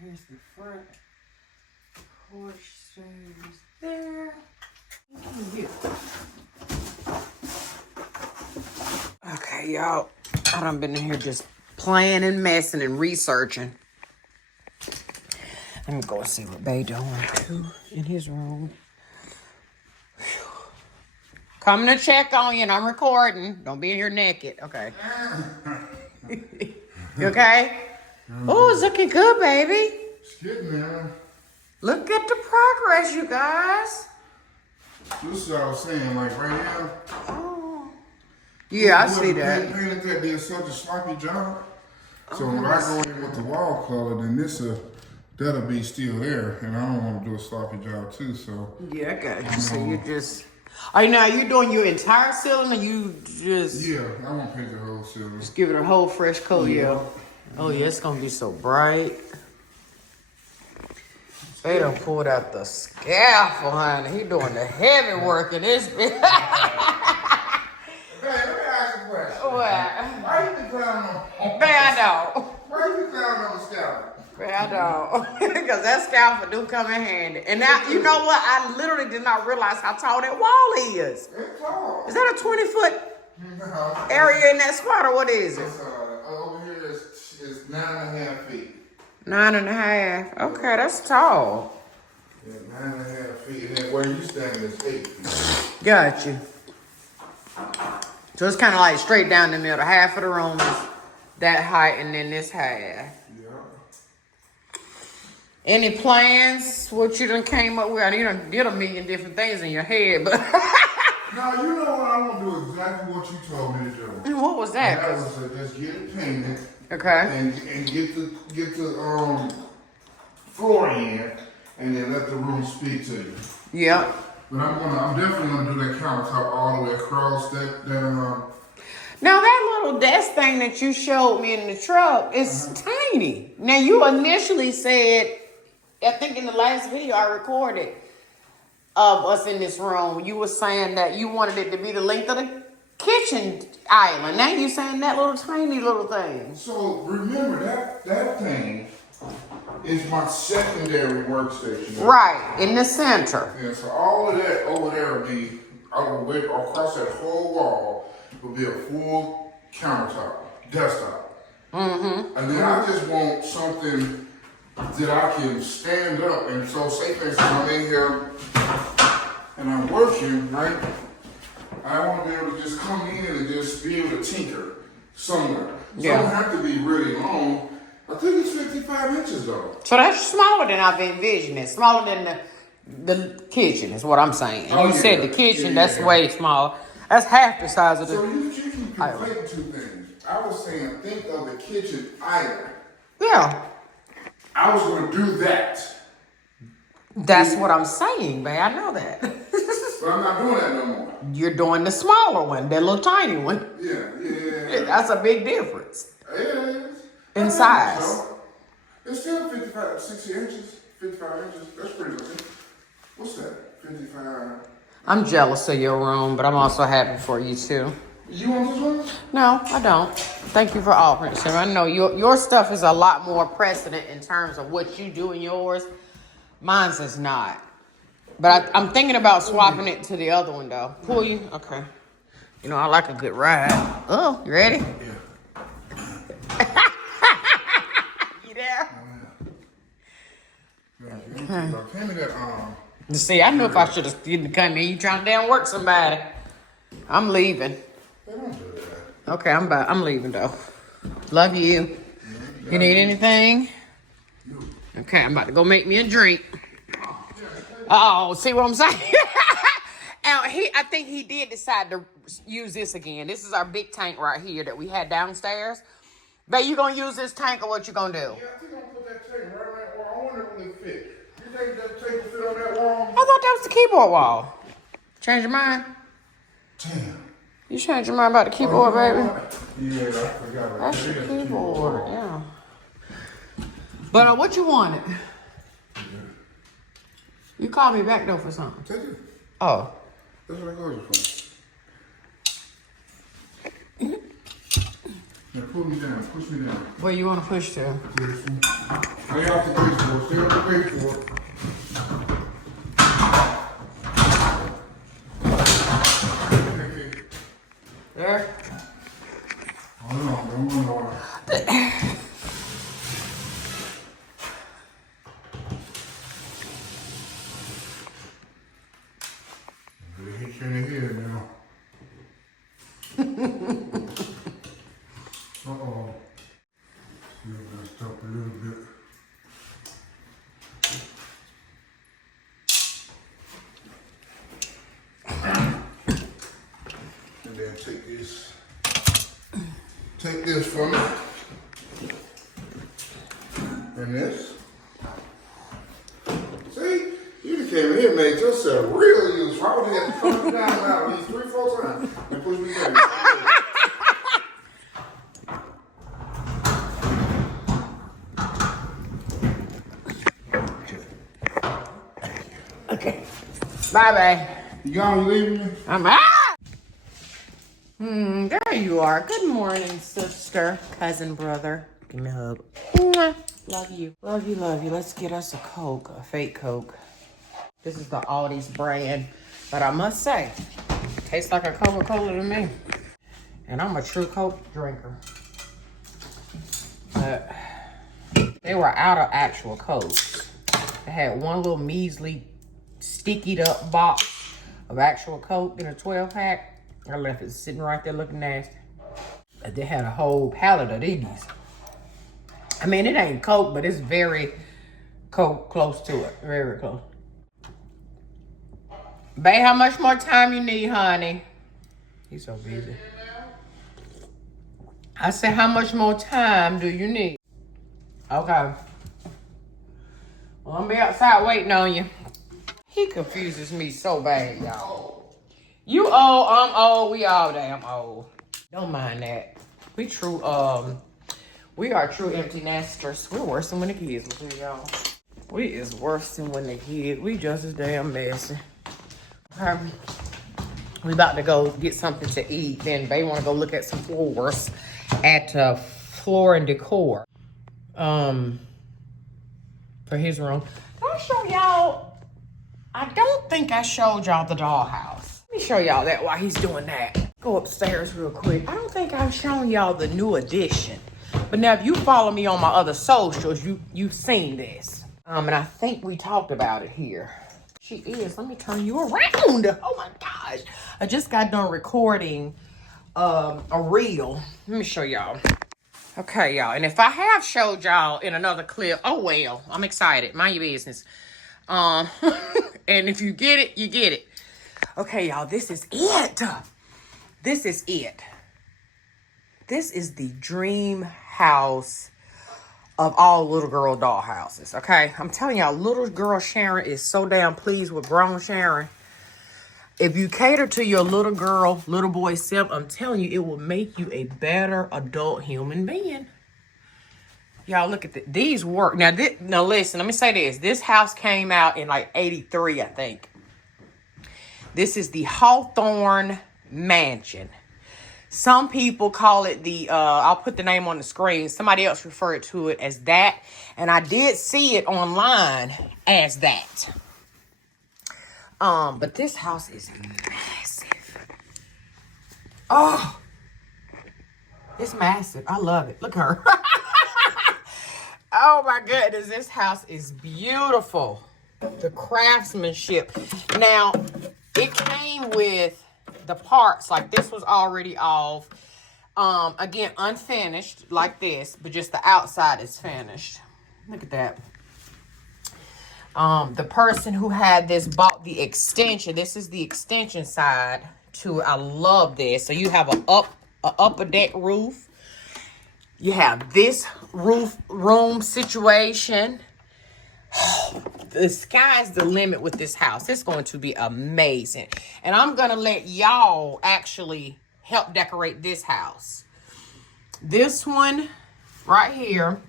Here's the front porch stairs there. Okay, y'all. I done been in here just playing and messing and researching. Let me go and see what Bay doing too in his room. Coming to check on you and I'm recording. Don't be in here naked. Okay. You okay? Oh, it's looking good, baby. It's good, man. Look at the progress, you guys. This is what I was saying, like right now. Oh. Yeah, I see that. Painted that did such a sloppy job. So when I go in with the wall color, then that'll be still there, and I don't want to do a sloppy job too. So yeah, I got you. So you just. Are you now? You doing your entire ceiling, or you just? Yeah, I want to paint the whole ceiling. Just give it a whole fresh coat, yeah. Oh yeah, it's gonna be so bright. They done pulled out the scaffold, honey. He doing the heavy work in this bitch. Hey, let me ask you a question. What? Why you be clowning on? Man, I know. Why you be clowning on the scaffold? Man, I know. Because that scaffold do come in handy. And now, you know what? I literally did not realize how tall that wall is. It's tall. Is that a 20-foot No. area in that spot, or what is it? It's, over here is 9.5 feet. 9.5. Okay, that's tall. Yeah, 9.5 feet. And then where you standing is 8 feet. Got you. So it's kind of like straight down the middle. Half of the room is that height, and then this half. Yeah. Any plans? What you done came up with? I know you done did a million different things in your head, but... No, you know what? I want to do exactly what you told me to do. What was that? And that was to just get it painted. Okay. And get the floor in, and then let the room speak to you. Yeah. But I'm definitely gonna do that countertop all the way across that. Now that little desk thing that you showed me in the truck is tiny. Now you initially said, I think in the last video I recorded of us in this room, you were saying that you wanted it to be the length of the kitchen island. Now you're saying that little tiny little thing. So remember that thing is my secondary workstation. Right, in the center. Yeah, so all of that over there will be across that whole wall will be a full countertop, desktop. Mm-hmm. And then I just want something that I can stand up and so say for instance I'm in here and I'm working, right? I want to be able to just come in and just be able to tinker somewhere. So Yeah. it don't have to be really long. I think it's 55 inches though. So that's smaller than I've envisioned it. Smaller than the kitchen is what I'm saying. And Oh, you yeah. said the kitchen, Yeah, that's yeah. way small. That's half the size of the... So you can conflate two things. I was saying think of the kitchen island. Yeah. I was going to do that. That's what I'm saying, babe. I know that. But I'm not doing that no more. You're doing the smaller one, that little tiny one. Yeah. That's a big difference. It is. In size. So, it's still 60 inches, 55 inches. That's pretty good. What's that? 55. I'm jealous of your room, but I'm also happy for you too. You want this one? No, I don't. Thank you for offering, sir. I know your stuff is a lot more precedent in terms of what you do in yours. Mine's is not. But I'm thinking about swapping it to the other one, though. Pull you? Okay. You know, I like a good ride. Oh, you ready? Yeah. You there? Hand me that, See, I knew if I should have didn't come in. You trying to damn work somebody. I'm leaving. They don't do that. Okay, I'm leaving, though. Love you. You need anything? Okay, I'm about to go make me a drink. Oh, see what I'm saying? And I think he did decide to use this again. This is our big tank right here that we had downstairs. But you gonna use this tank or what you gonna do? Yeah, I think I'm gonna put that tank right on that wall. I wonder if it fit. You think that tank will fit on that wall? I thought that was the keyboard wall. Change your mind? Damn. You changed your mind about the keyboard, baby? Yeah, I forgot about That's that. your keyboard, yeah. But what you wanted? You called me back though for something. Take it. Oh. That's what I called you for. Yeah, pull me down. Push me down. Where you want to push to? I have to wait for it. Stay up to wait for it. There. Hold on. Don't run over. Hit you in the head now. Uh-oh. Still messed up a little bit. And then take this from me. And this. See? You just came in here and made yourself real useful. I would have to come you down now at least 3-4 times and push me down. Okay. Bye-bye. You gone? You leaving me? I'm out. There you are. Good morning, sister, cousin, brother. Give me a hug. Mwah. Love you. Love you, love you. Let's get us a Coke, a fake Coke. This is the Aldi's brand. But I must say, it tastes like a Coca-Cola to me. And I'm a true Coke drinker. But they were out of actual Cokes. They had one little measly, stickied up box of actual Coke in a 12-pack. I left it sitting right there looking nasty. But they had a whole pallet of these. I mean, it ain't Coke, but it's very Coke close to it. Very, very close. Babe, how much more time you need, honey? He's so busy. I said, how much more time do you need? Okay. Well, I'm be outside waiting on you. He confuses me so bad, y'all. You old, I'm old, we all damn old. Don't mind that. We are true empty nesters. We're worse than when the kids was here, y'all. We is worse than when the kids. We just as damn messy. Okay. We about to go get something to eat. Then they want to go look at some floors at Floor and Decor. For his room. Did I show y'all? I don't think I showed y'all the dollhouse. Let me show y'all that while he's doing that. Go upstairs real quick. I don't think I've shown y'all the new addition. But now if you follow me on my other socials, you've seen this. And I think we talked about it here. She is. Let me turn you around. Oh my gosh. I just got done recording a reel. Let me show y'all. Okay, y'all. And if I have showed y'all in another clip, oh well. I'm excited. Mind your business. And if you get it, you get it. Okay, y'all. This is it. This is it. This is the dream house of all little girl doll houses, okay? I'm telling y'all, little girl Sharon is so damn pleased with grown Sharon. If you cater to your little girl, little boy self, I'm telling you, it will make you a better adult human being. Y'all, look at these work. Now, listen, let me say this. This house came out in like 83, I think. This is the Hawthorne Mansion. Some people call it the, I'll put the name on the screen. Somebody else referred to it as that. And I did see it online as that. But this house is massive. Oh, it's massive. I love it. Look at her. Oh my goodness, this house is beautiful. The craftsmanship. Now, it came with the parts, like this was already off. Again, unfinished like this, but just the outside is finished. Look at that. The person who had this bought the extension. This is the extension side to it. I love this. So you have a upper deck roof. You have this room situation. The sky's the limit with this house. It's going to be amazing. And I'm going to let y'all actually help decorate this house. This one right here,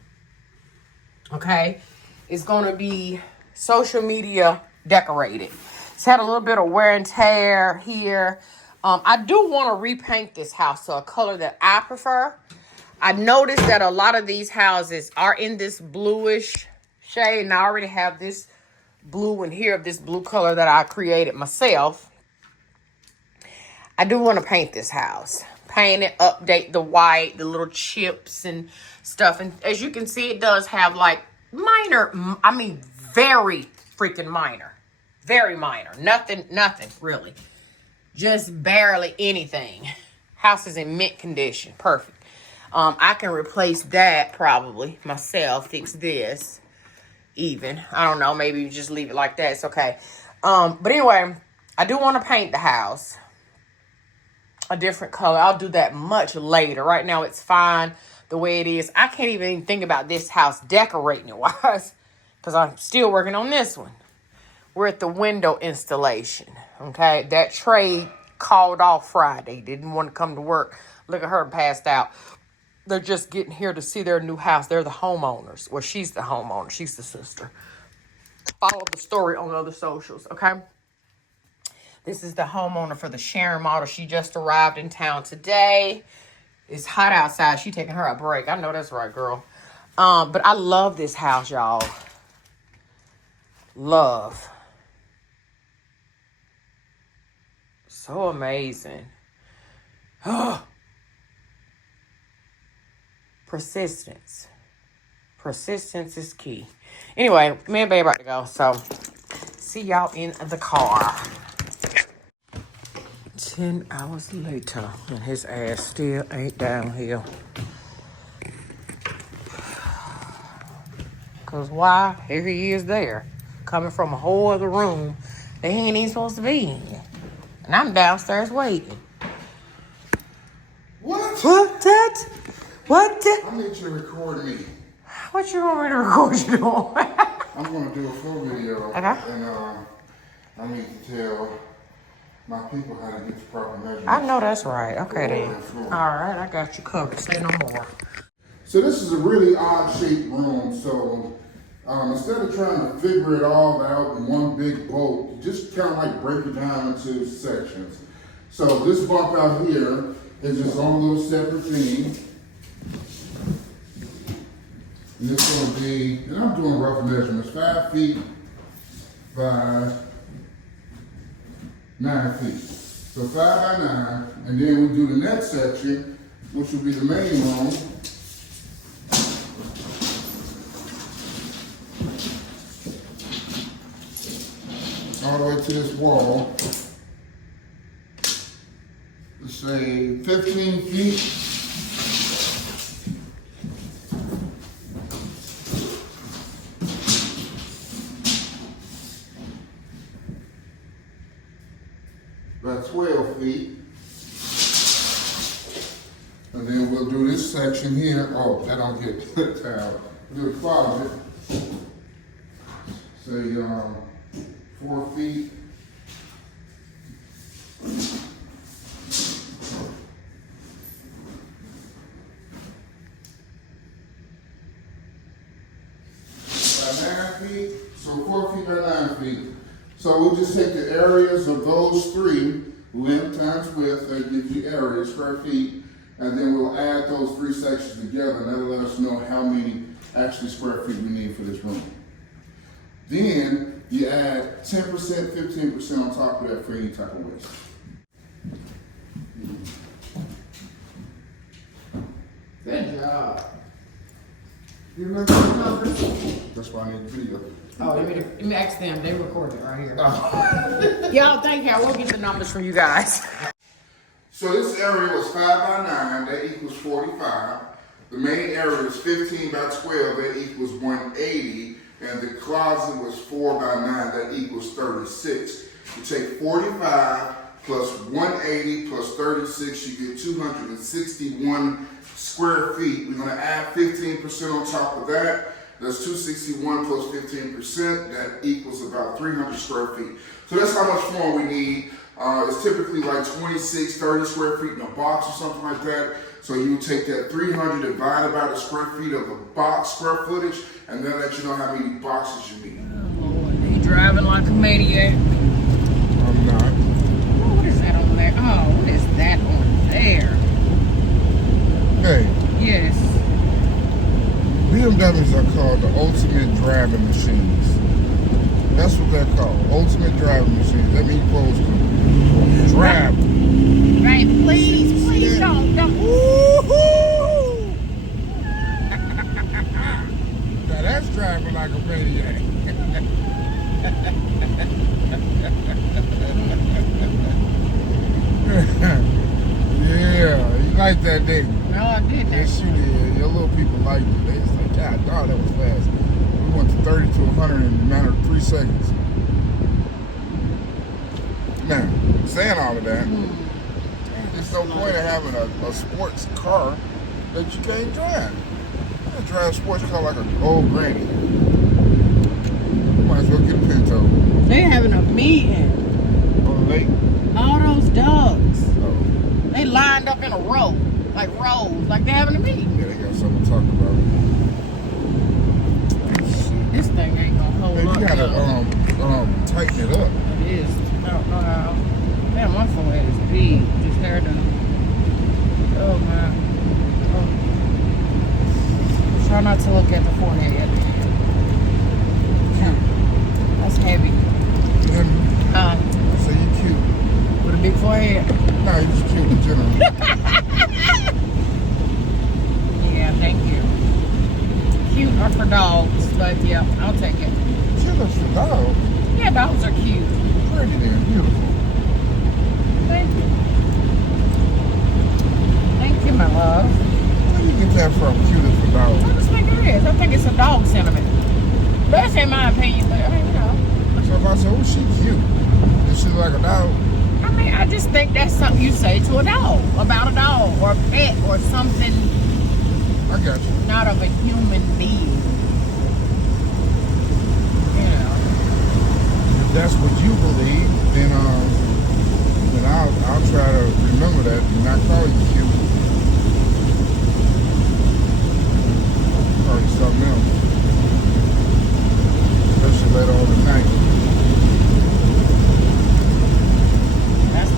okay, is going to be social media decorated. It's had a little bit of wear and tear here. I do want to repaint this house to a color that I prefer. I noticed that a lot of these houses are in this bluish shade, and I already have this blue in here, of this blue color that I created myself. I do want to paint this house. Paint it, update the white, the little chips and stuff. And as you can see, it does have like minor, I mean, very freaking minor. Very minor. Nothing really. Just barely anything. House is in mint condition. Perfect. I can replace that probably myself. Fix this even. I don't know. Maybe you just leave it like that. It's okay. But anyway, I do want to paint the house a different color. I'll do that much later. Right now, it's fine the way it is. I can't even think about this house decorating it wise because I'm still working on this one. We're at the window installation. Okay, that trade called off Friday. Didn't want to come to work. Look at her passed out. They're just getting here to see their new house. They're the homeowners. Well, she's the homeowner. She's the sister. Follow the story on other socials, okay? This is the homeowner for the Sharon model. She just arrived in town today. It's hot outside. She taking her a break. I know that's right, girl. But I love this house, y'all. Love. So amazing. Persistence. Persistence is key. Anyway, me and babe about to go. So, see y'all in the car. 10 hours later, and his ass still ain't down here. Because why? Here he is there. Coming from a whole other room that he ain't even supposed to be in. And I'm downstairs waiting. What? What that? What that? I need you to record me. What you want me to record you doing? I'm going to do a full video. Okay. And I need to tell my people how to get the proper measurements. I know that's right. Okay then. All right, I got you covered. Say no more. So this is a really odd shaped room. So instead of trying to figure it all out in one big bolt, just kind of like break it down into sections. So this bump out here is its own little separate thing. And it's going to be, and I'm doing rough measurements, 5 feet by 9 feet. So 5 by 9, and then we do the next section, which will be the main room. All the way to this wall. Let's say 15 feet. About 12 feet. And then we'll do this section here. Oh, that don't get put out. We'll do the closet. Say 4 feet. By 9 feet. So 4 feet by 9 feet. So we'll just take the areas of those three, length times width, that gives you areas, square feet, and then we'll add those three sections together, and that'll let us know how many actually square feet we need for this room. Then you add 10%, 15% on top of that for any type of waste. Good job. You remember the numbers? That's why I need the video. Oh, let me ask them. They recorded it right here. Y'all, thank you. I will get the numbers from you guys. So this area was 5 by 9, that equals 45. The main area was 15 by 12, that equals 180. And the closet was 4 by 9, that equals 36. You take 45 plus 180 plus 36, you get 261 square feet. We're gonna add 15% on top of that. That's 261 plus 15%. That equals about 300 square feet. So that's how much floor we need. It's typically like 26, 30 square feet in a box or something like that. So you take that 300 divided by the square feet of the box square footage, and then let you know how many boxes you need. Oh, he driving like a maniac. I'm not. Oh, what is that on there? Oh, what is that on there? Hey. Yes. BMWs are called the ultimate driving machines. That's what they're called. Ultimate driving machines. That means you're supposed to drive. Right, please don't. Woo-hoo! Now that's driving like a maniac. Yeah, you like that, didn't you? No, I didn't. Yes, you did. Your little people liked it. They was like, God, dog, that was fast. We went to 30 to 100 in a matter of 3 seconds. Now, saying all of that, there's no point in having a sports car that you can't drive. You can drive a sports car like an old granny. You might as well get a Pinto. They having a meeting. On the lake. All those dogs. Oh, They lined up in a row. Like rows. Like they're having a meeting. yeah, they got something to talk about. This thing ain't gonna hold Hey, up. you gotta tighten it up. It is. I don't know how. Damn, my forehead is big. Just hair done. Oh man. Oh. Try not to look at the forehead. That's heavy. So you cute. With a big forehead. No, you're just cute in general. Yeah, thank you. Cute are for dogs, but yeah, I'll take it. Cute is for dogs. Yeah, dogs are cute. Pretty damn beautiful. Thank you. Thank you, my love. Where do you get that from? Cute is for I dogs. just think it is. I think it's a dog sentiment. That's in my opinion, but I mean, you know. So if I say, oh, she cute. Is she like a dog? I mean, I just think that's something you say to a dog, about a dog, or a pet, or something I got you. not of a human being. You know. If that's what you believe, then I'll try to remember that and not call you cute. Call you something else. Especially later on tonight. That's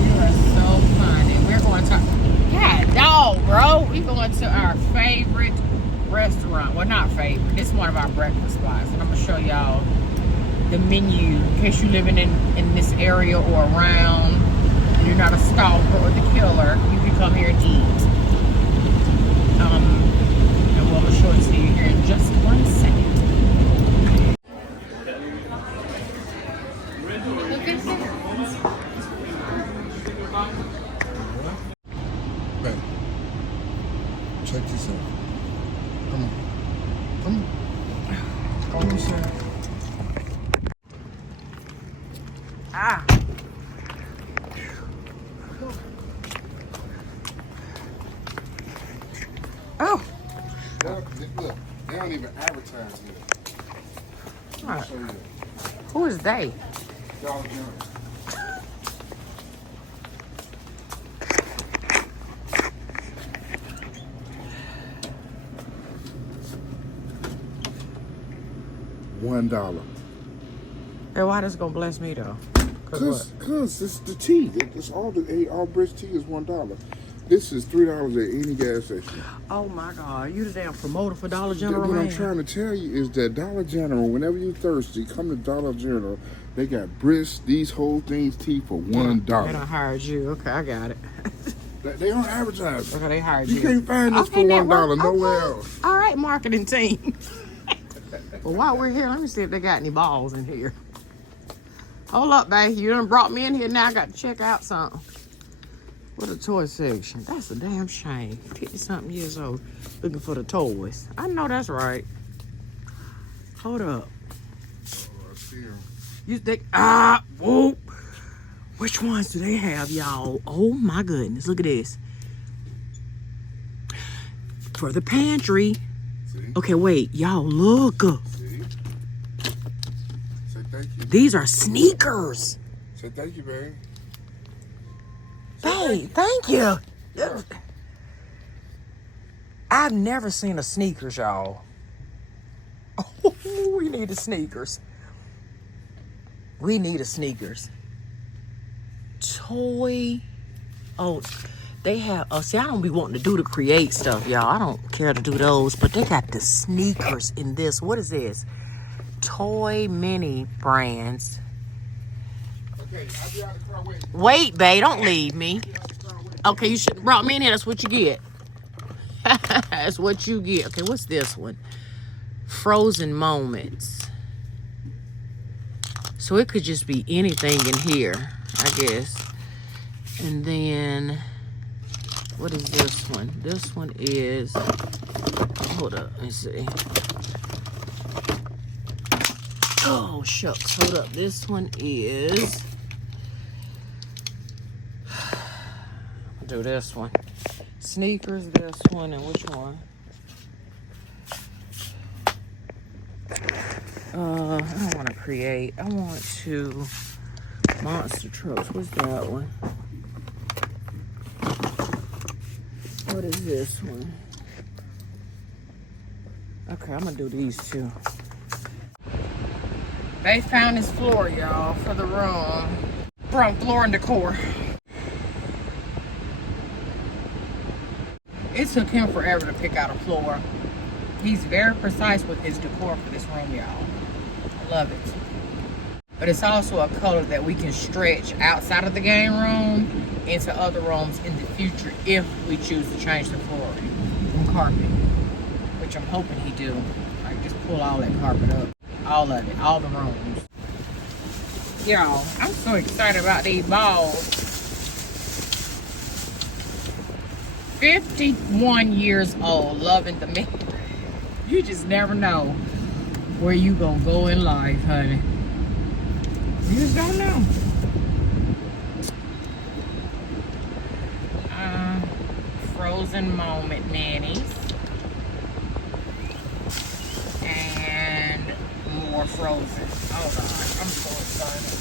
You are so funny. We're going to God dog, bro. We're going to our favorite restaurant. Well, not favorite. This is one of our breakfast spots. And I'm gonna show y'all the menu in case you're living in this area or around and you're not a stalker or the killer. You can come here and eat. And we'll show it to you here in just 1 second. Look at this. Babe, check this out. Come on. Come on. Come on, sir. Ah. Oh. Look, they don't even advertise here. All right. Show you. Who is they? Dollar General. $1. Hey, why this gonna bless me though? Cause it's the tea. It's all British tea is $1. This is $3 at any gas station. Oh my God, you the damn promoter for Dollar General, What man. I'm trying to tell you is that Dollar General, whenever you're thirsty, come to Dollar General. They got Brisk, these whole things tea for $1. They done hired you. Okay, I got it. They don't advertise. Okay, they hired You you. can't find this for $1 nowhere else. All right, marketing team. Well, while we're here, let me see if they got any balls in here. Hold up, babe. You done brought me in here. Now I got to check out something. What a toy section. That's a damn shame. 50-something years old looking for the toys. I know that's right. Hold up. Oh, I see 'em. You think, whoop. Which ones do they have, y'all? Oh my goodness. Look at this. For the pantry. See? Okay, wait. Y'all, look. See? Say thank you. These are sneakers. Say thank you, babe. Hey, thank you. I've never seen a sneakers, y'all. Oh, we need a sneakers. We need a sneakers. toy. Oh, they have, see, I don't be wanting to do the create stuff, y'all. I don't care to do those, but they got the sneakers in this. What is this? Toy Mini Brands. Okay, I'll be out of the car waiting. Wait, babe, don't leave me. Okay, you should have brought me in here. That's what you get. That's what you get. Okay, what's this one? Frozen Moments. So it could just be anything in here, I guess. And then, what is this one? This one is, hold up, let me see. Oh, shucks, hold up. This one is, I'll do this one. Sneakers, this one, and which one? I don't want to create. I want to monster trucks. What's that one? What is this one? Okay, I'm gonna do these two. They found this floor, y'all, for the room from Floor and Decor. It took him forever to pick out a floor. He's very precise with his decor for this room, y'all. I love it. But it's also a color that we can stretch outside of the game room into other rooms in the future if we choose to change the flooring and carpet, which I'm hoping he do. Like, just pull all that carpet up. All of it, all the rooms. Y'all, I'm so excited about these balls. 51 years old, loving the me. You just never know where you gonna go in life, honey. You just don't know. Frozen Moment minis. And more Frozen. Oh God, I'm so excited.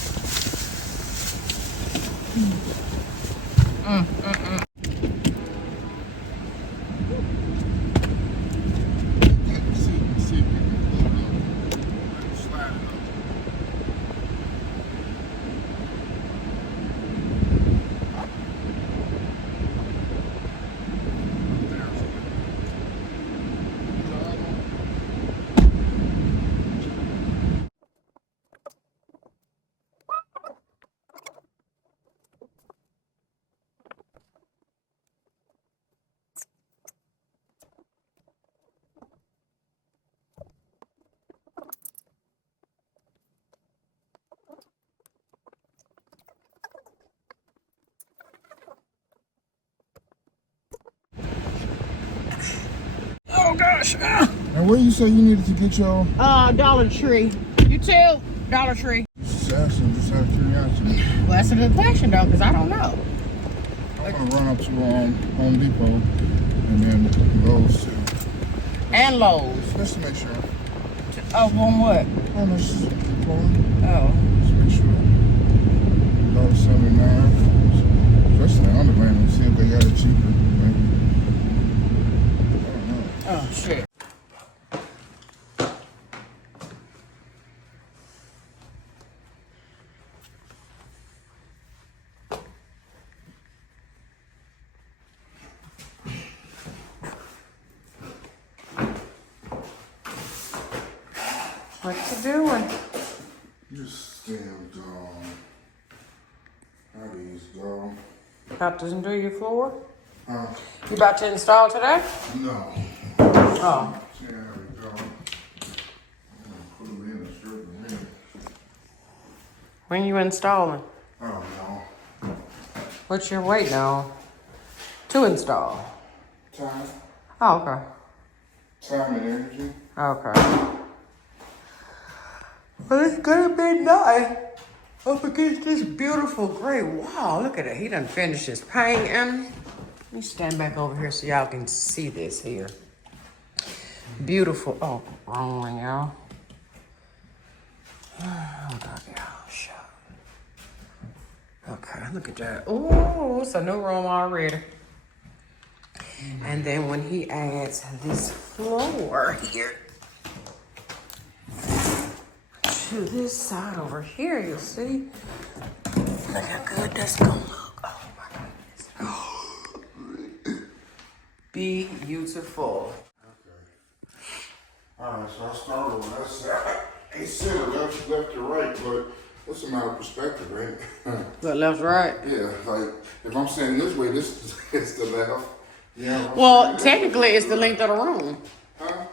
Oh gosh. And where you say you needed to get your? Dollar Tree. You too, Dollar Tree. Just asking, just out of curiosity. Well, that's a good question though, because I don't know. I'm gonna run up to Home Depot and then Lowe's too. And Lowe's. Just to make sure. Oh, on what? How much is it for? Oh. Just make sure. $1.79. Especially the Underground. See if they got it cheaper. Maybe. I don't know. Oh shit. What you doing? Just stamped how these go. About to do your floor? Huh? You about to install today? No. Oh. See how we go. I'm gonna put them in a certain minute. When you installing? I don't know. What you're waiting on to install? Time. Oh, okay. Time and energy. Okay. Well, it's gonna be nice up against this beautiful gray wall. Look at it. He done finished his painting. Let me stand back over here so y'all can see this here. Beautiful. Oh, wrong one, y'all. Hold on, y'all. Shut up. Okay, look at that. Oh, it's a new room already. And then when he adds this floor here to this side over here, you'll see Look how good that's gonna look. Oh my goodness. Beautiful. Okay. All right, so I started on that side. Ain't center, left to right, but what's a matter of perspective, right? But left, right. Yeah, like if I'm standing this way, this is the left. Yeah. Well, technically, it's the length of the room. Huh?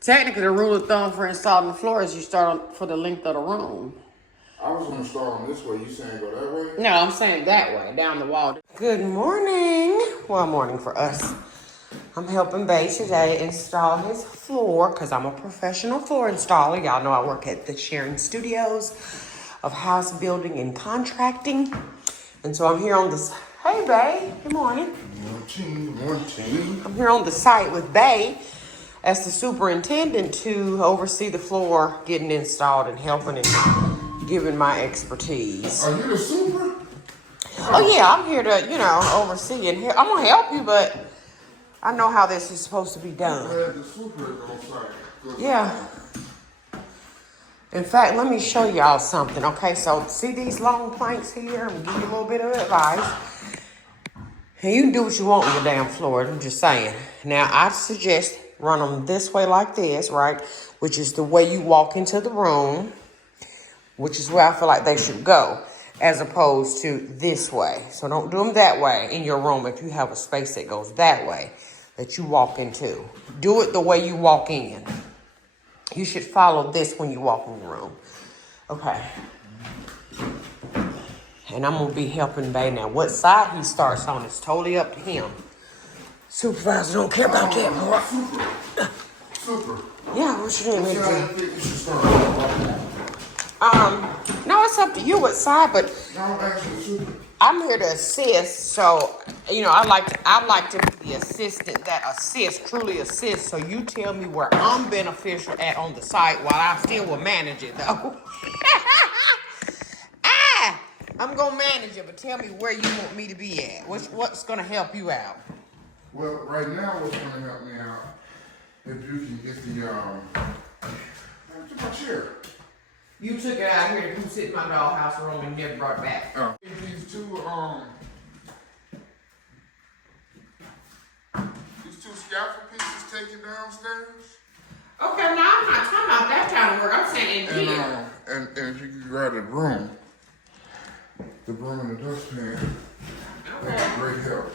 Technically, the rule of thumb for installing the floor is you start on, for the length of the room. I was gonna start on this way. You saying go that way? No, I'm saying that way, down the wall. Good morning. Well, morning for us. I'm helping Bay today install his floor because I'm a professional floor installer. Y'all know I work at the Sharon Studios of house building and contracting. And so I'm here on this. Hey, Bay. Good morning. Morning. I'm here on the site with Bay as the superintendent to oversee the floor getting installed and helping and giving my expertise. Are you the super? Oh yeah, I'm here to, oversee and I'm gonna help you, but I know how this is supposed to be done. Glad the super is on site. Yeah. In fact, let me show y'all something. Okay, so see these long planks here? I'm gonna give you a little bit of advice. And you can do what you want on the damn floor. I'm just saying. Now, I suggest run them this way like this, right? Which is the way you walk into the room, which is where I feel like they should go, as opposed to this way. So don't do them that way in your room if you have a space that goes that way that you walk into. Do it the way you walk in. You should follow this when you walk in the room. Okay. And I'm going to be helping Bay now. What side he starts on is totally up to him. Supervisor don't care about that part. Super. Yeah, what you doing? I think we should start. No, it's up to you what side, but No, I'm actually super. I'm here to assist. So, I like to be the assistant that truly assists. So you tell me where I'm beneficial at on the site while I still will manage it though. I'm gonna manage it, but tell me where you want me to be at. What's gonna help you out? Well, right now, what's going to help me out, if you can get the, to my chair. You took it out here to come sit in my dollhouse room and never brought it back. These two scaffold pieces taken downstairs. Okay, now I'm not talking about that kind of work. I'm saying in here. And if you can grab the broom and the dustpan, that's great help.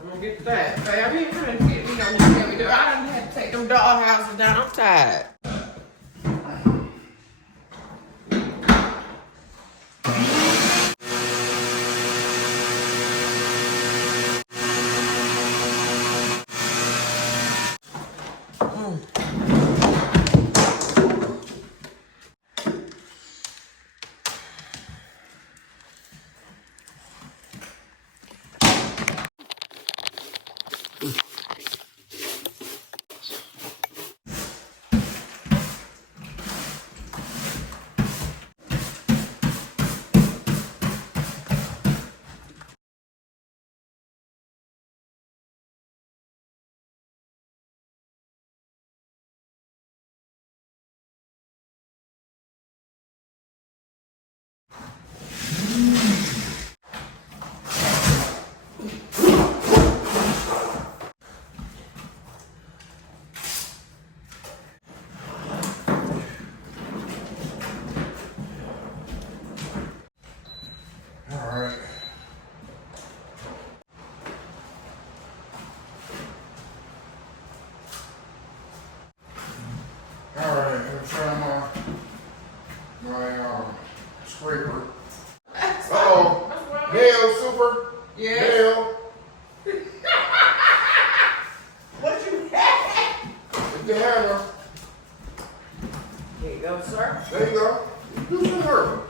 I'm gonna get that. Babe, I ain't trying to get me on this heavy door. I done had to take them dollhouses down. I'm tired. Alright, I'm trying my scraper. Uh-oh. Nail, super. Yes. Nail. What you had? It's the hammer. There you go, sir. There you go. Do some work.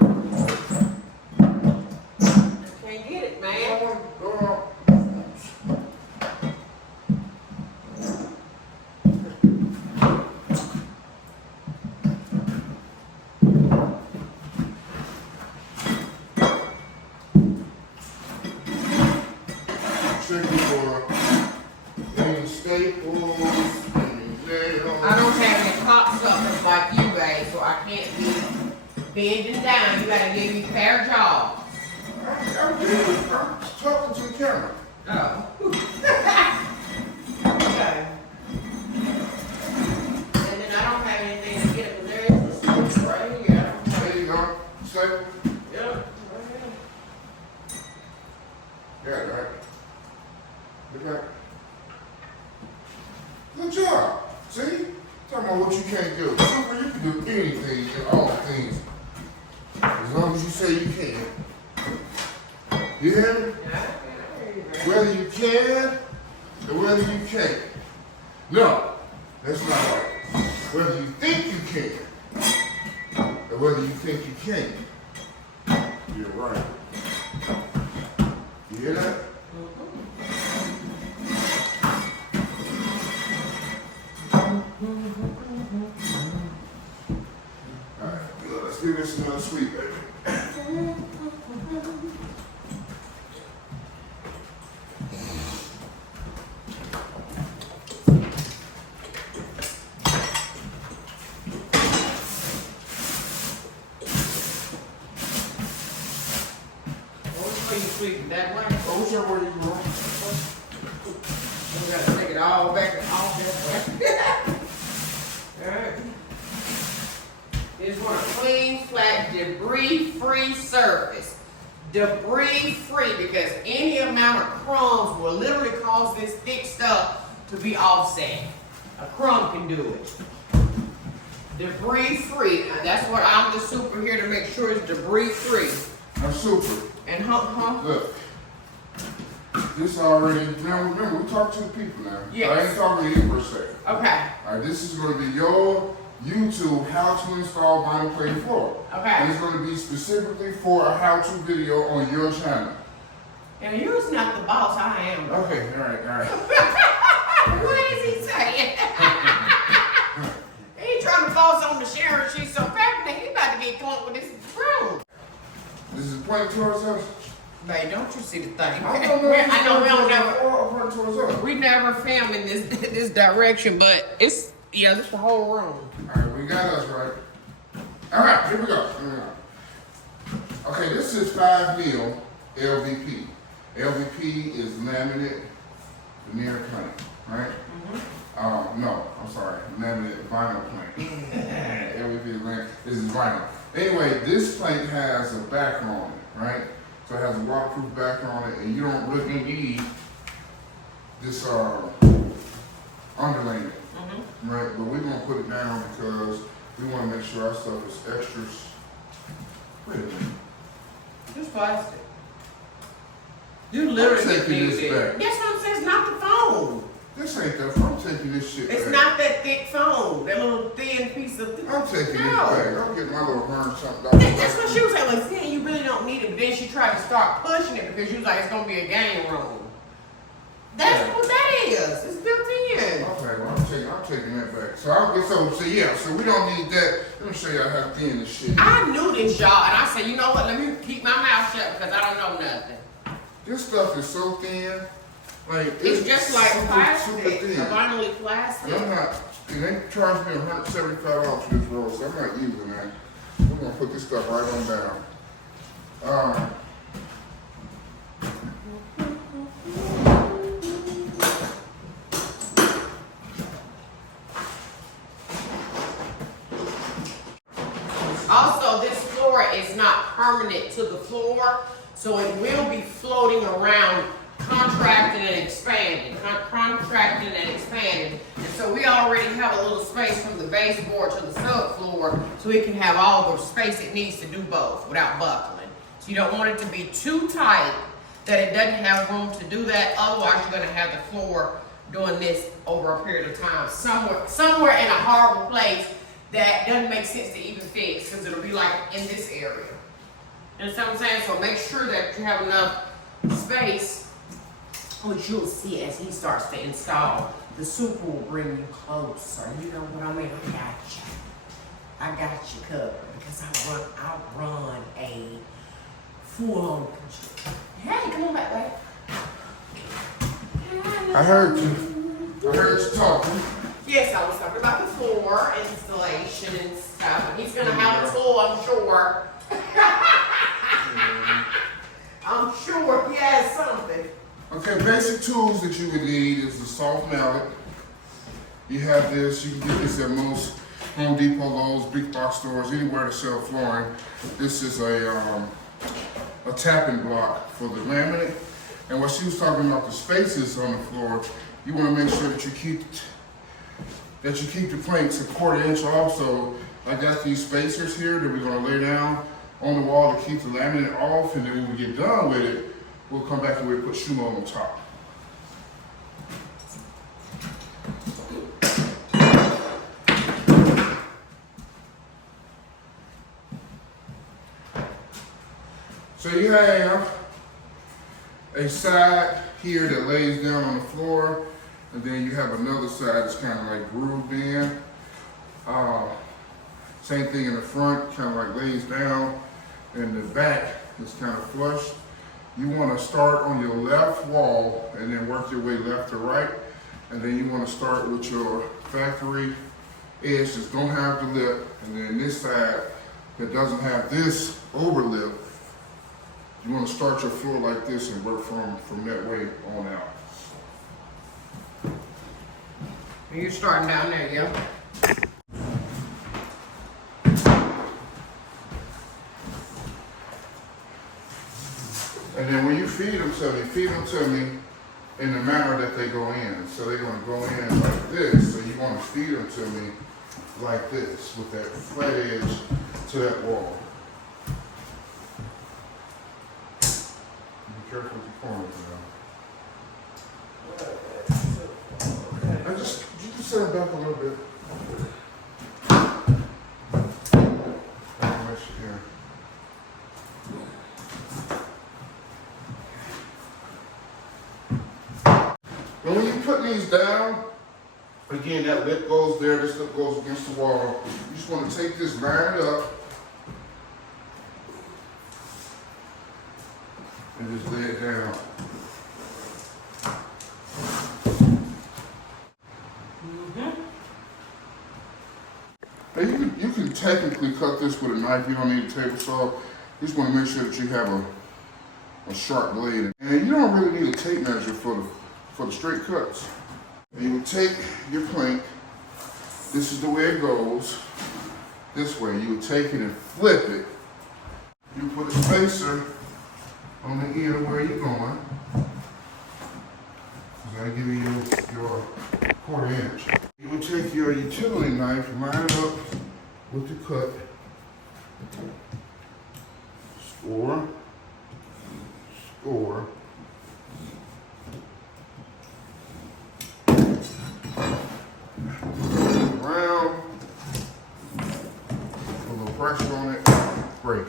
Can't get it, man. Go on. Checking for any staples, any nails. I don't have any pop suckers like you, babe, so I can't be bending down. You gotta give me fair jaws. I'm talking to the camera. Oh. Okay. And then I don't have anything to get it, but there is a switch right here. There you go. Say. Yeah. Yeah, right. Look at that. Good job. See? Talking about what you can't do. Super, you can do anything and all things. As long as you say you can. You hear me? Whether you can or whether you can't. No, that's not right. Whether you think you can or whether you think you can't. You're right. You hear that? Alright, let's give this another sweep, baby. Sweet that way. Oh, whichever way you go. We gotta take it all back off this way. Alright. Just want a clean, flat, debris-free surface. Debris-free, because any amount of crumbs will literally cause this thick stuff to be offset. A crumb can do it. Debris-free. That's what I'm the super here to make sure it's debris-free. I'm super. And Look, this already, now remember, we talk to the people now. Yes. I ain't talking to you per se. Okay. All right, this is going to be your YouTube how to install vinyl plate floor. Okay. And it's going to be specifically for a how-to video on your channel. And you're not the boss, I am. Okay, all right. What is he saying? He trying to boss on the Sharon. She's so fat that he about to get clumped with this broom. This is pointing towards us? Babe, don't you see the thing? I know we don't never. Pointing towards us. We never film in this direction, but it's this the whole room. All right, we got us right. All right, here we go. Okay, this is 5 mil LVP. LVP is laminate veneer plank, right? No, I'm sorry, laminate vinyl plank. LVP is laminate. This is vinyl. Anyway, this plank has a backer on it, right? So it has a waterproof backer on it, and you don't really need this underlayment, right? But we're gonna put it down because we want to make sure our stuff is extras. Wait a minute. Just plastic. You literally taking this back. That's what I'm saying. It's not the foam. This ain't that. I'm taking this shit It's back. not that thick foam. That little thin piece of. I'm taking this back. I'm getting my little burn something out. That's what she was saying. Like, saying you really don't need it, but then she tried to start pushing it because she was like, it's gonna be a game room. That's what that is. It's built in. Okay, well I'm taking that back. So we don't need that. Let me show you how thin this shit is. I knew this, y'all, and I said, you know what? Let me keep my mouth shut because I don't know nothing. This stuff is so thin. Like It's just like super plastic, thin. vinyl plastic. And I'm not. And they charged me $175 for this roll, so I'm not using that. We're gonna put this stuff right on down. Also, this floor is not permanent to the floor, so it will be floating around, contracting and expanding, contracting and expanding. And so we already have a little space from the baseboard to the subfloor, so it can have all the space it needs to do both without buckling. So you don't want it to be too tight that it doesn't have room to do that. Otherwise, you're going to have the floor doing this over a period of time, somewhere in a horrible place that doesn't make sense to even fix, because it'll be like in this area. You understand what I'm saying? So make sure that you have enough space, which you'll see as he starts to install. The super will bring you closer. You know what I mean? I got you covered because I run a full-on construction. Hey, come on back, babe. I heard you. I heard you talking. Yes, I was talking about the floor installation and stuff. And he's gonna have a tool, I'm sure. I'm sure he has something. Okay, basic tools that you would need is the soft mallet. You have this, you can get this at most Home Depot, Lowe's, big box stores, anywhere to sell flooring. This is a tapping block for the laminate. And what she was talking about, the spaces on the floor, you want to make sure that you keep the planks a 1/4 inch off. So I got these spacers here that we're going to lay down on the wall to keep the laminate off, and then when we get done with it, we'll come back and we'll put shoe mold on top. So you have a side here that lays down on the floor, and then you have another side that's kind of like grooved in. Same thing in the front, kind of like lays down, and the back is kind of flush. You want to start on your left wall and then work your way left to right, and then you want to start with your factory edge that don't have the lip, and then this side that doesn't have this over lip. You want to start your floor like this and work from that way on out. You're starting down there, yeah? And then when you feed them to me in the manner that they go in. So they're going to go in like this. So you want to feed them to me like this with that flat edge to that wall. Be careful with the corners now. You just set it back a little bit. Yeah. But when you put these down, again, that lip goes there, this lip goes against the wall. You just want to take this, line it up, and just lay it down. Now you can technically cut this with a knife. You don't need a table saw. You just want to make sure that you have a sharp blade. And you don't really need a tape measure for the straight cuts. You would take your plank. This is the way it goes. This way. You would take it and flip it. You put a spacer on the end of where you're going. So that'll give you your 1/4 inch. You would take your utility knife, line it up with the cut. Score. Score. Around. Put a little pressure on it. Break it.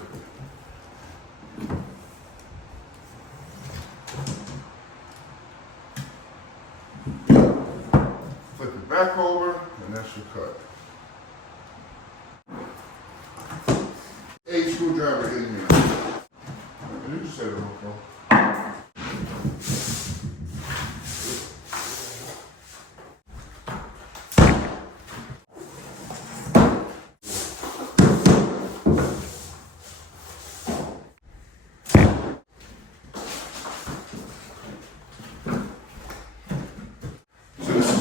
Flip it back over, and that's your cut. A screwdriver in here. You just set it on the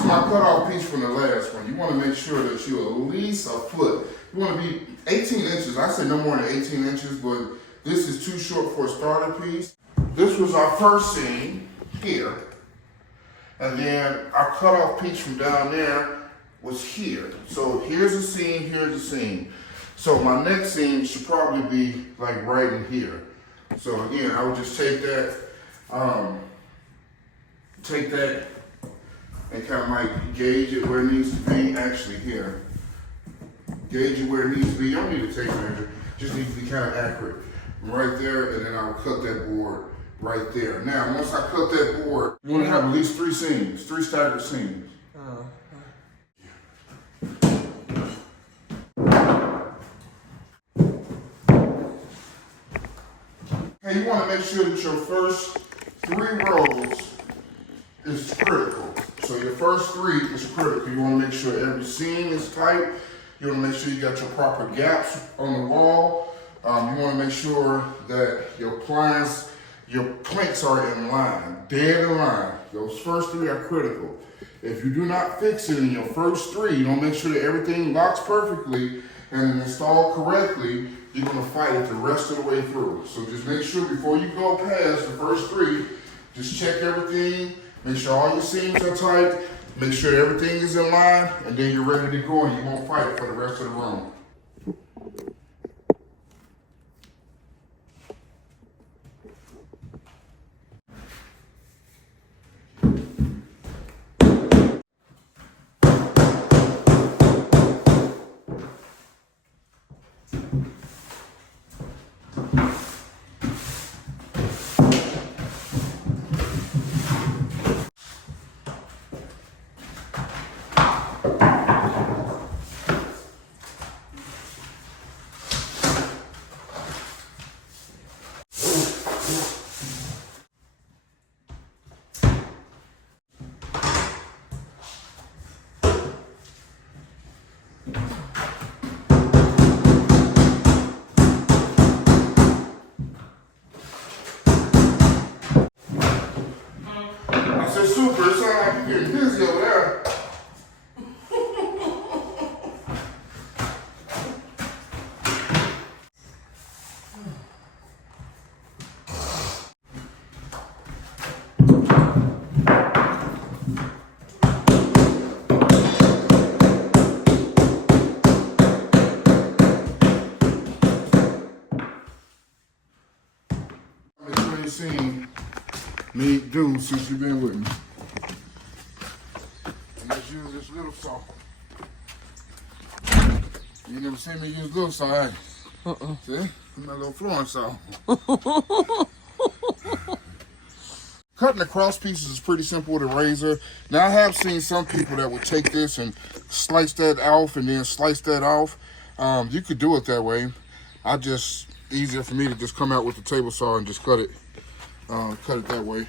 my cutoff piece from the last one. You want to make sure that you're at least a foot. You want to be 18 inches. I say no more than 18 inches, but this is too short for a starter piece. This was our first seam here. And then our cutoff piece from down there was here. So here's a seam, here's a seam. So my next seam should probably be like right in here. So again, I would just take that, and kind of like gauge it where it needs to be. Actually here, gauge it where it needs to be. You don't need a tape measure, just needs to be kind of accurate. Right there, and then I will cut that board right there. Now, once I cut that board, you want to have at least 3 seams, 3 staggered seams. Okay, you want to make sure that your first 3 rows is critical. So your first 3 is critical. You want to make sure every seam is tight. You want to make sure you got your proper gaps on the wall. You want to make sure that your appliance your planks are in line, dead in line. Those first 3 are critical. If you do not fix it in your first 3, you don't make sure that everything locks perfectly and installed correctly, you're gonna fight it the rest of the way through. So just make sure before you go past the first 3, just check everything, make sure all your seams are tight, make sure everything is in line, and then you're ready to go and you won't fight it for the rest of the room. I said, super, it sounds like you're getting busy over there. What you seen me do since you've been with me? And let's use this little saw. You never seen me use little saw, have you? See? My little flooring saw. Cutting the cross pieces is pretty simple with a razor. Now I have seen some people that would take this and slice that off and then slice that off. You could do it that way. Easier for me to just come out with the table saw and just cut it that way.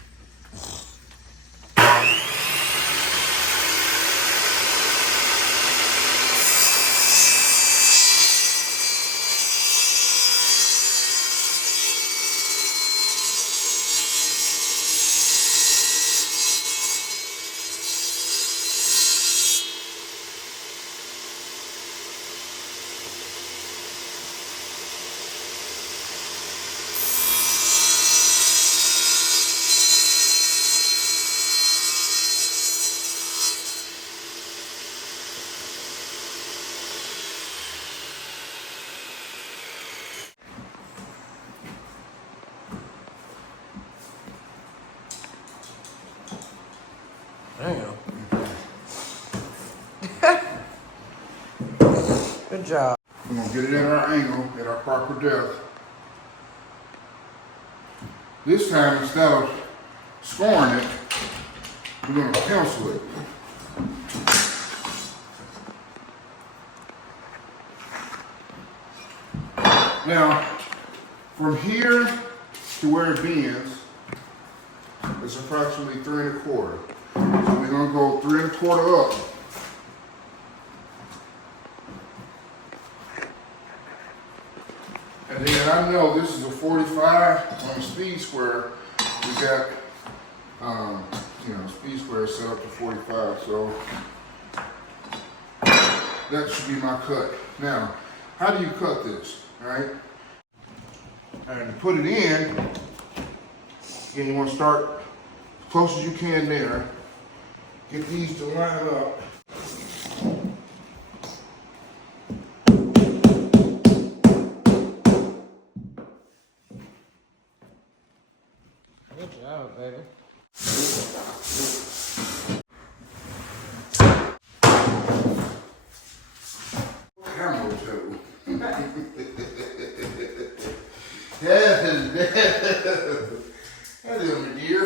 Damn. Good job. We're gonna get it at our angle, at our proper depth. This time, instead of scoring it, we're gonna pencil it. Now, from here to where it bends, it's approximately 3 1/4. So we're gonna go 3 1/4 up. And then I know this is a 45 on the speed square. We got, speed square set up to 45. So that should be my cut. Now, how do you cut this? All right. And to put it in, again, you want to start as close as you can there. Get these to line up. Good job, baby. Camel toe. That is my dear.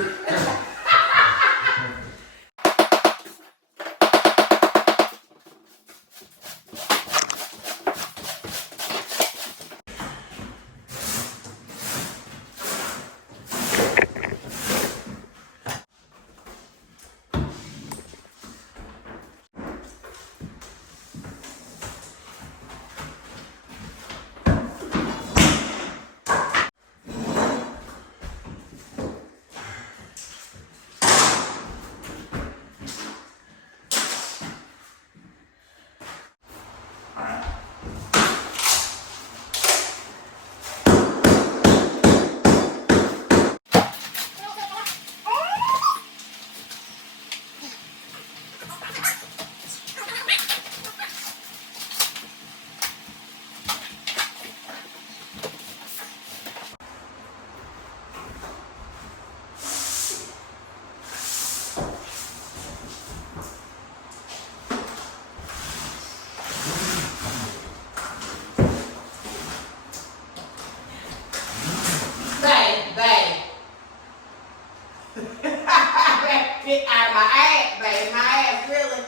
spit out of my ass, baby. My ass really.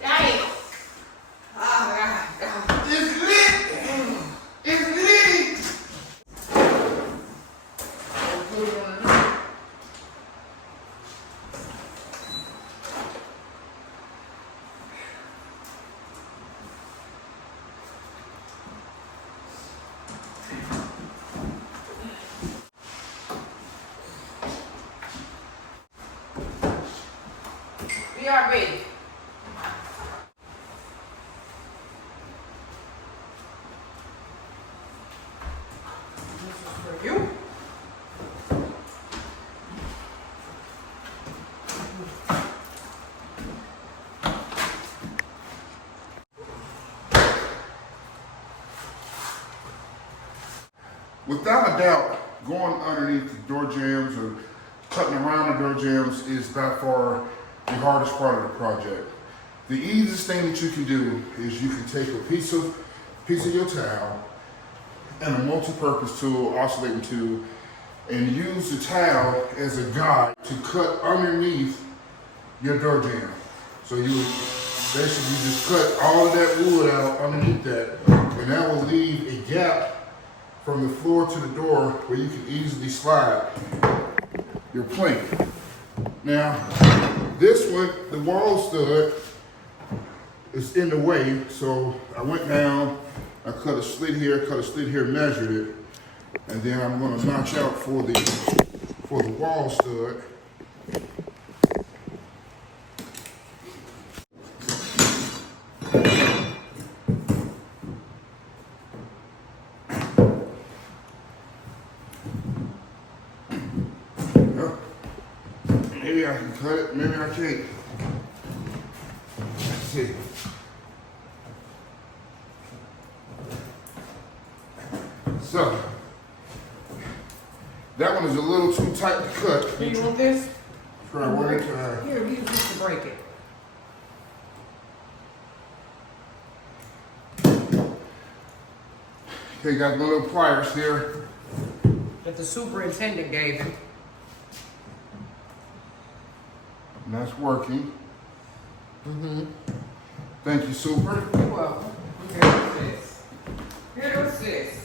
Damn. Oh, God. It's lit. It's lit. BRB. This is for you. Without a doubt, going underneath the door jambs or cutting around the door jambs is by far the hardest part of the project. The easiest thing that you can do is you can take a piece of your towel and a multi-purpose tool, oscillating tool, and use the towel as a guide to cut underneath your door jamb. So you basically just cut all of that wood out underneath that, and that will leave a gap from the floor to the door where you can easily slide your plank. Now, this one, the wall stud is in the way, so I went down, I cut a slit here, measured it, and then I'm gonna notch out for the wall stud. Maybe I can cut it, maybe I can't. Let's see. So, that one is a little too tight to cut. Do you want this? Try one at a time. Here, use this to break it. Okay, got my little pliers here. That the superintendent gave him. And that's working. Thank you, Super. You're welcome. Here's this. Here's this.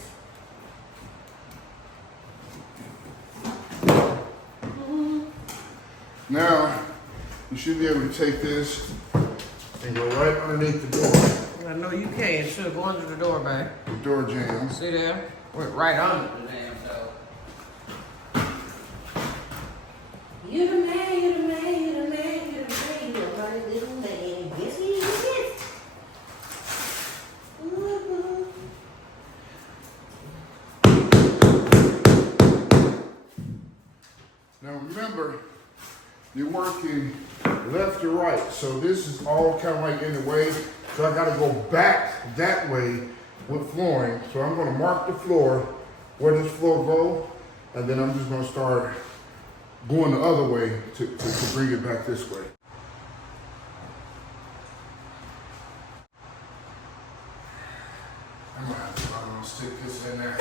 Now, you should be able to take this and go right underneath the door. I know you can. Should go under the door, babe. The door jamb. See there? Went right under the damn door. You the man, you the man, you the man, you the man, you a mighty little man. Yes, he is. Ooh. Now remember, you're working left to right, so this is all kind of like in the way. So I got to go back that way with flooring. So I'm going to mark the floor where this floor go, and then I'm just going to start going the other way to bring it back this way. I'm going to have to stick this in there.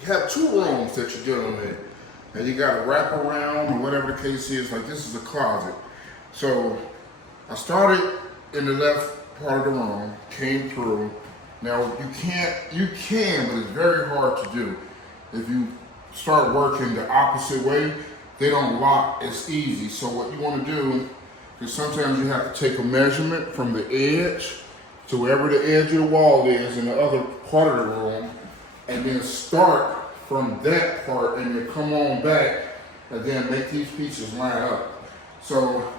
You have two rooms that you're dealing with, and you got to wrap around or whatever the case is. Like this is a closet. So I started in the left part of the room, came through. Now you can, but it's very hard to do. If you start working the opposite way, they don't lock as easy. So what you want to do is sometimes you have to take a measurement from the edge to wherever the edge of the wall is in the other part of the room, and then start from that part and then come on back and then make these pieces line up. So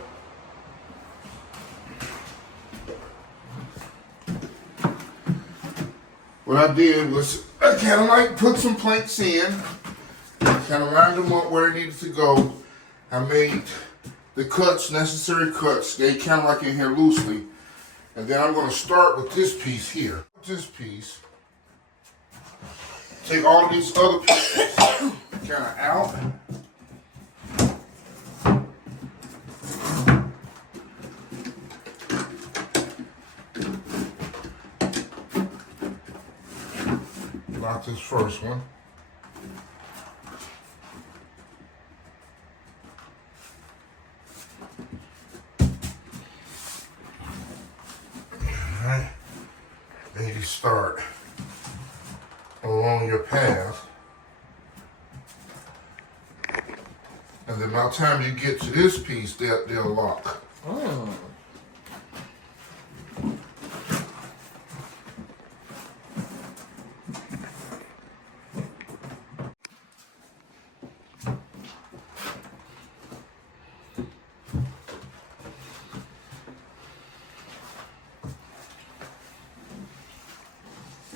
what I did was I kind of like put some planks in, kind of lined them up where they needed to go. I made the cuts, necessary cuts. They kind of like in here loosely. And then I'm going to start with this piece here. This piece. Take all of these other pieces kind of out. Lock this first one. Alright. Then you start along your path. And then by the time you get to this piece, they'll lock. Oh.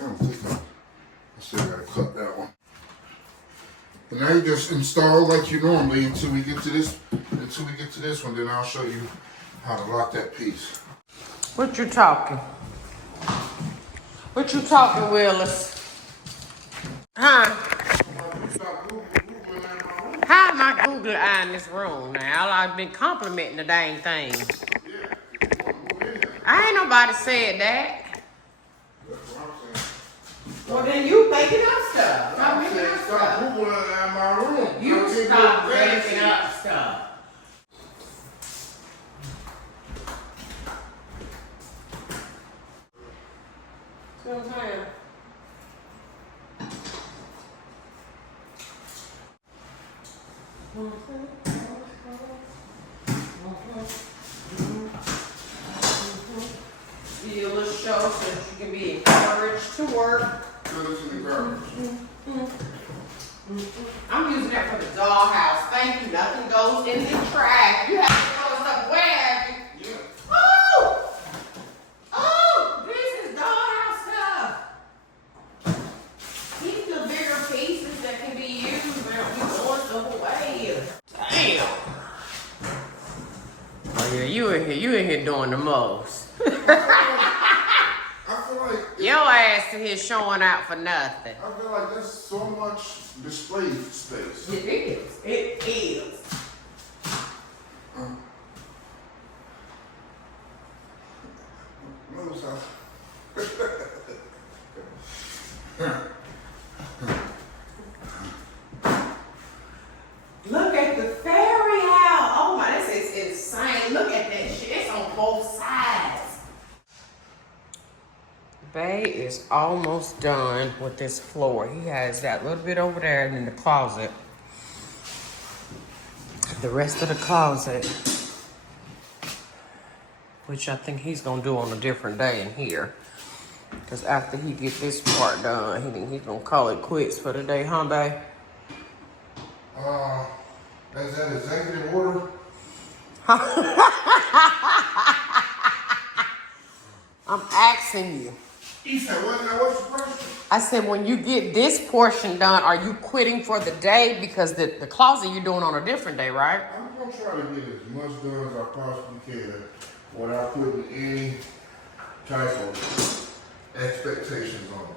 I still gotta cut that one. And now you just install like you normally until we get to this. Until we get to this one, then I'll show you how to lock that piece. What you talking? What you talking, Willis? Huh? How am I Google eyeing this room now? I've been complimenting the dang thing. I ain't nobody said that. Well, then you making up stuff. Stop making up Stop stuff. Googling in my room. You stop making up stuff. See what I'm saying? Be a little show so that you can be encouraged to work. Throw this in the garbage. I'm using that for the dollhouse. Thank you. Nothing goes in the trash. You have to throw stuff away, have you? Yeah. Oh! Oh! This is dollhouse stuff. Keep the bigger pieces that can be used. We don't be throwing stuff away. Damn. Oh yeah, you in here doing the most. I feel like Your ass in here showing out for nothing. I feel like there's so much display space. It is. It is. Notice how Look at the fairy house. Oh my, this is insane. Look at that shit. It's on both sides. Bay is almost done with this floor. He has that little bit over there and in the closet. The rest of the closet, which I think he's gonna do on a different day in here. Because after he get this part done, he think he's gonna call it quits for the day, huh, Bay? is that executive order? I'm asking you. You said what now? What's the question? I said, when you get this portion done, are you quitting for the day? Because the closet you're doing on a different day, right? I'm gonna try to get as much done as I possibly can without putting any type of expectations on it.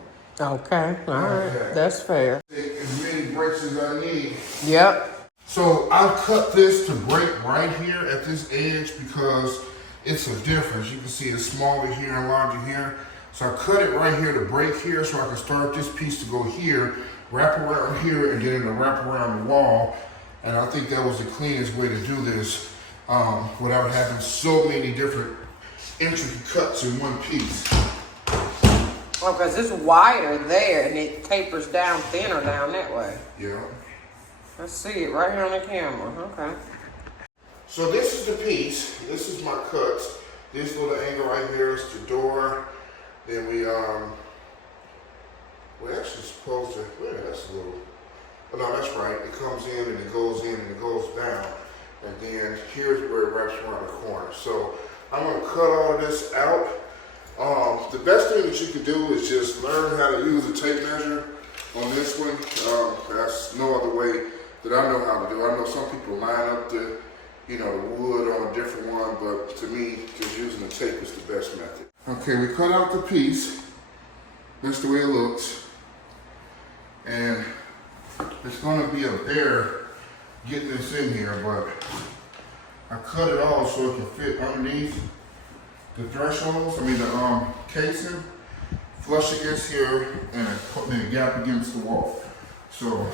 Okay, all right, Okay. that's fair. Take as many breaks as I need. Yep. So I've cut this to break right here at this edge because it's a difference. You can see it's smaller here and larger here. So I cut it right here to break here so I can start this piece to go here, wrap around here, and then it'll wrap around the wall. And I think that was the cleanest way to do this without having so many different intricate cuts in one piece. Oh, because it's wider there and it tapers down thinner down that way. Yeah. Let's see it right here on the camera. Okay. So this is the piece. This is my cuts. This little angle right here is the door. Then we're actually supposed to, wait, that's a little, oh no, that's right. It comes in and it goes in and it goes down. And then here's where it wraps around the corner. So I'm gonna cut all of this out. The best thing that you can do is just learn how to use a tape measure on this one. That's no other way that I know how to do. I know some people line up the, you know, the wood on a different one, but to me, just using the tape is the best method. Okay, we cut out the piece. That's the way it looks. And it's gonna be a bear getting this in here, but I cut it off so it can fit underneath the thresholds, the casing, flush against here, and putting a gap against the wall. So,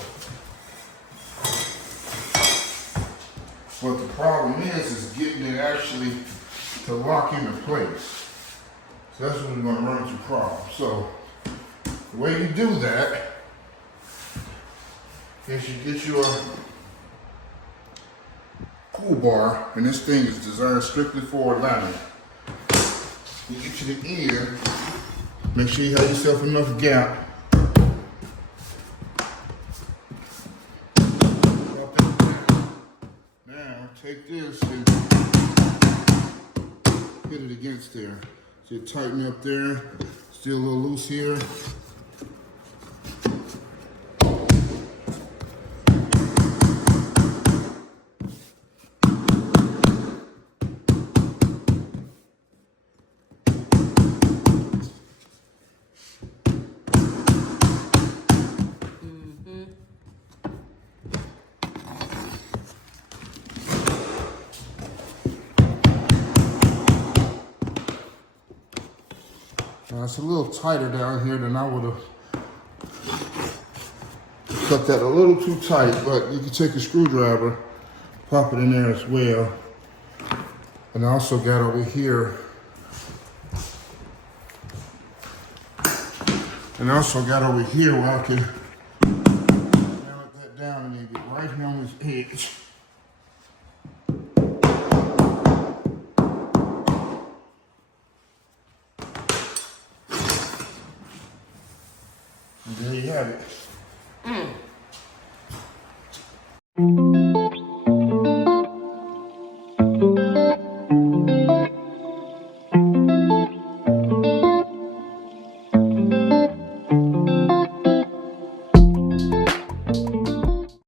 what the problem is getting it actually to lock into place. So that's when we're gonna run into problems. So, the way you do that is you get your pull bar, and this thing is designed strictly for alignment. You get to the end, make sure you have yourself enough gap. Drop that down. Now take this and hit it against there. So you tighten up there, still a little loose here. Now it's a little tighter down here than I would have cut that a little too tight, but you can take a screwdriver, pop it in there as well. And I also got over here, where I can nail that down and then get right here on this edge.